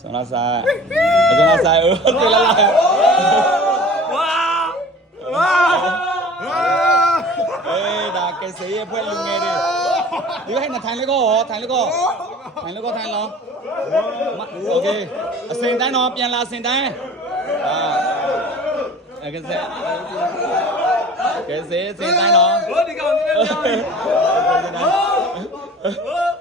ဆုံးလာဆိုင်ဆုံးလာဆိုင်ဦးတေလာလာဝါဝါအေးဒါကဲစေးရဲ့ဖွဲ့လူငယ်တွေဒီဟဲ့နထိုင်လေကောထိုင်လေကောထိုင်လေကောထိုင်လောโอ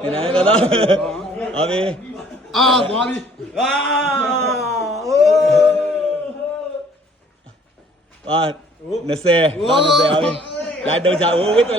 sẽ lo tôi tao giao rồi lại đâu đi ra du đi ra du đi ra du đi ra du đi ra du đi đi ra du đi ra du xin đám mấy biển toa xin đám mấy biển toa ờ đi xin đám cái đó ờ đi အာသွားပြီဝါအိုး Rồi, nè xe, con nè xe ơi. Lại đơn chào, ôi, biết tôi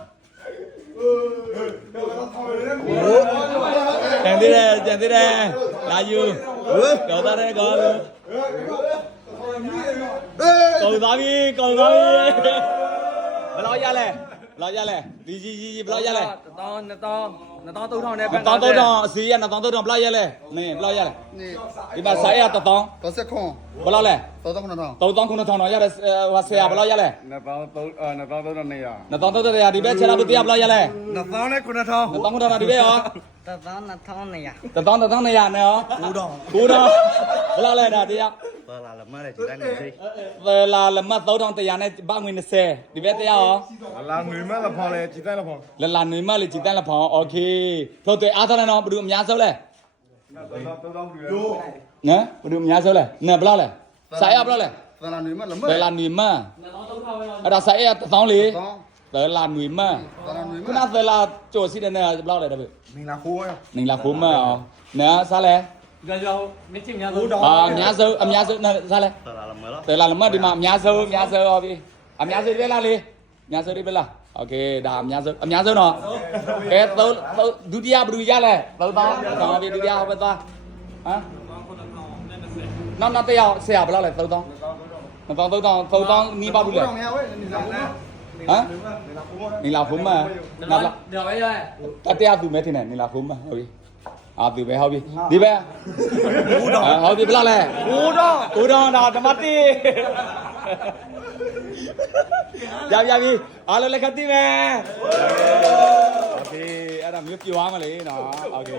Bao lên? တော့တော့ကတော့ Tao tao cũng nó thằng nó ra đây, hoa xe bao giờ lên? နှစ်ပေါင်းသုံးအဲနှစ်ပေါင်းသုံးနေရ Nó tao tôi đây, đi bé chơi là bữa tiệc bao giờ lên? နှစ်ပေါင်းနဲ့ခုနှစ်ထောင် Nó tao cũng đó đi bé hả? တသောနှစ်ထောင်းနေရတသောတသောနေရနေရောကူတော့ကူတော့ဘယ်လောက်လဲတာတရား ပါလာလမနဲ့ဒီတိုင်းနေစိ ဘယ်လာလမတ်3000တရားနဲ့ဗငွေ20ဒီဘက်တရားရော လာငွေမလာဖောင်းလေဒီတိုင်းလာဖောင်း လလာနွေမလေးကြည်တန်းလက်ဖောင်းโอเคထို့တဲ့အားထားတယ်နော်ဘယ်သူအများဆုံးလဲ သုံးတောင်းပြီ နော်ဘယ်သူအများဆုံးလဲနဲ့ဘယ်လောက်လဲဆိုင်ရဘယ်လောက်လဲ သလာနေမလမ ဘယ်လာနွေမအဲ့ဒါဆိုင်ရ1000လေ တော့ ဘယ်လာနွေမ သလာနေမ ခုနဘယ်လာကြော်စီတဲ့နဲ့ဘယ်လောက်လဲတပည့် မင်္ဂလာခိုးရ နင်လာခုမအောင်နော်စားလဲ ကြောင်ကြောင်မင်းချင်းများလို့ အာအများဆုံးအများဆုံးနဲ့စားလဲ ပါလာလမလား တယ်လာလမတ်ဒီမှာအများဆုံးအများဆုံးဟောပြီအများဆုံးဒီပဲလားလေအများဆုံးဒီပဲလားโอเคဒါအများဆုံးအ Ờ, nhà dơ, âm nhà dơ, nè, ra lên. Tới là làm mất đi mà, âm nhà dơ, âm nhà dơ đi. Âm nhà dơ đi bên là đi. Nhà dơ đi bên là. Ok, dah âm nhà dơ, âm nhà dơ nọ, Cái tớ, tớ, đu dia, đu dia này, Tớ ta, tớ đi đu dia, bên ta. Hả? năm năm tớ yào, xe bà này tớ ta. Nó tớ tớ tớ, tớ tớ, ni bao đu lè. Hả? Ni là phúm mà. Nạp là. Được rồi. Ta tớ tớ mẹ thì này, ni là phúm mà. Ok. အာသူပဲဟုတ်ပြီဒီပဲဘူးတော့ဟုတ်ပြီဘယ်လောက်လဲဘူးတော့ဘူးတော့ဒါဓမ္မတိရပြီရပြီအားလုံးလက်ခတ်တိမယ်โอเคအဲ့ဒါမျိုးပြောရမလေနော်โอเค